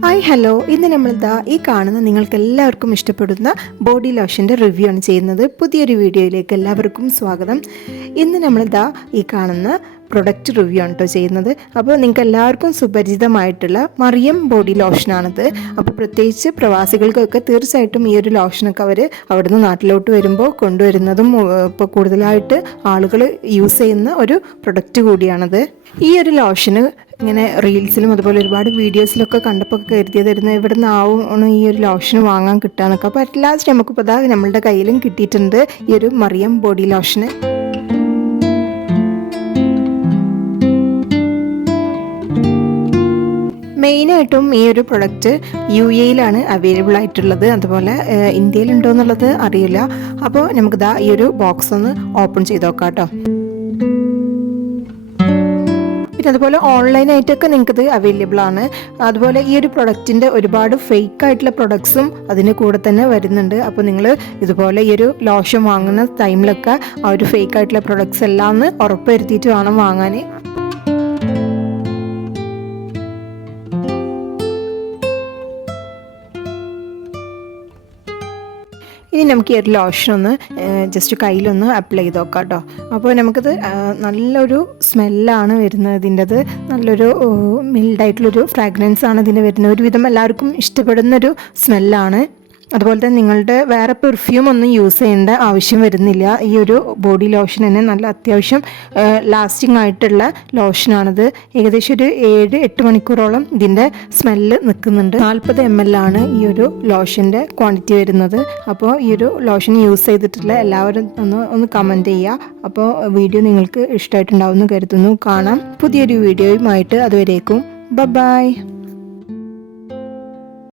Hi hello, ഇന്ന് നമ്മളിതാ ഈ കാണുന്ന നിങ്ങൾക്ക് എല്ലാവർക്കും ഇഷ്ടപ്പെടുന്ന ബോഡി ലോഷൻ്റെ റിവ്യൂ ആണ് ചെയ്യുന്നത്. പുതിയൊരു വീഡിയോയിലേക്ക് എല്ലാവർക്കും സ്വാഗതം. ഇന്ന് നമ്മളിതാ ഈ കാണുന്ന പ്രൊഡക്റ്റ് റിവ്യൂ ആണ് കേട്ടോ ചെയ്യുന്നത്. അപ്പോൾ നിങ്ങൾക്ക് എല്ലാവർക്കും സുപരിചിതമായിട്ടുള്ള മറിയം ബോഡി ലോഷനാണിത്. അപ്പോൾ പ്രത്യേകിച്ച് പ്രവാസികൾക്കൊക്കെ തീർച്ചയായിട്ടും ഈ ഒരു ലോഷനൊക്കെ അവർ അവിടുന്ന് നാട്ടിലോട്ട് വരുമ്പോൾ കൊണ്ടുവരുന്നതും ഇപ്പോൾ കൂടുതലായിട്ട് ആളുകൾ യൂസ് ചെയ്യുന്ന ഒരു പ്രൊഡക്റ്റ് കൂടിയാണിത്. ഈ ഒരു ലോഷന് ഇങ്ങനെ റീൽസിലും അതുപോലെ ഒരുപാട് വീഡിയോസിലൊക്കെ കണ്ടപ്പോൾ കരുതിയതായിരുന്നു എവിടെ നിന്നാവും ഈ ഒരു ലോഷൻ വാങ്ങാൻ കിട്ടുകയെന്നൊക്കെ. അപ്പോൾ അറ്റ് ലാസ്റ്റ് നമുക്കിപ്പോൾ അതാ നമ്മളുടെ കയ്യിലും കിട്ടിയിട്ടുണ്ട് ഈ ഒരു മറിയം ബോഡി ലോഷന്. മെയിനായിട്ടും ഈ ഒരു പ്രൊഡക്റ്റ് UAE-യിലാണ് അവൈലബിൾ ആയിട്ടുള്ളത്. അതുപോലെ ഇന്ത്യയിലുണ്ടോ എന്നുള്ളത് അറിയില്ല. അപ്പോൾ നമുക്കിതാ ഈ ഒരു ബോക്സ് ഒന്ന് ഓപ്പൺ ചെയ്ത് നോക്കാം കേട്ടോ. പിന്നെ അതുപോലെ ഓൺലൈനായിട്ടൊക്കെ നിങ്ങൾക്കിത് അവൈലബിൾ ആണ്. അതുപോലെ ഈ ഒരു പ്രൊഡക്റ്റിൻ്റെ ഒരുപാട് ഫേക്ക് ആയിട്ടുള്ള പ്രൊഡക്ട്സും അതിന് കൂടെ തന്നെ വരുന്നുണ്ട്. അപ്പോൾ നിങ്ങൾ ഇതുപോലെ ഈ ഒരു ലോഷൻ വാങ്ങുന്ന ടൈമിലൊക്കെ ആ ഒരു ഫേക്ക് ആയിട്ടുള്ള പ്രൊഡക്ട്സ് എല്ലാം ഒന്ന് ഉറപ്പ് വരുത്തിയിട്ട് വേണം വാങ്ങാൻ. ഇനി നമുക്ക് ഈ ഒരു ലോഷൻ ഒന്ന് ജസ്റ്റ് കയ്യിലൊന്ന് അപ്ലൈ ചെയ്ത് നോക്കാം കേട്ടോ. അപ്പോൾ നമുക്കിത് നല്ലൊരു സ്മെല്ലാണ് വരുന്നത്. ഇതിൻ്റെത് നല്ലൊരു മിൽഡായിട്ടുള്ളൊരു ഫ്രാഗ്രൻസ് ആണ് ഇതിന് വരുന്നത്. ഒരുവിധം എല്ലാവർക്കും ഇഷ്ടപ്പെടുന്നൊരു സ്മെല്ലാണ്. അതുപോലെ തന്നെ നിങ്ങളുടെ വേറെ പെർഫ്യൂം ഒന്നും യൂസ് ചെയ്യേണ്ട ആവശ്യം വരുന്നില്ല. ഈ ഒരു ബോഡി ലോഷൻ തന്നെ നല്ല അത്യാവശ്യം ലാസ്റ്റിംഗ് ആയിട്ടുള്ള ലോഷനാണിത്. ഏകദേശം ഒരു 7-8 മണിക്കൂറോളം ഇതിൻ്റെ സ്മെല്ല് നിൽക്കുന്നുണ്ട്. 40 ml ആണ് ഈ ഒരു ലോഷൻ്റെ ക്വാണ്ടിറ്റി വരുന്നത്. അപ്പോൾ ഈ ഒരു ലോഷൻ യൂസ് ചെയ്തിട്ടുള്ള എല്ലാവരും ഒന്ന് കമൻറ്റ് ചെയ്യുക. അപ്പോൾ വീഡിയോ നിങ്ങൾക്ക് ഇഷ്ടമായിട്ടുണ്ടാവുമെന്ന് കരുതുന്നു. കാണാം പുതിയൊരു വീഡിയോയുമായിട്ട്. അതുവരേക്കും ബൈ.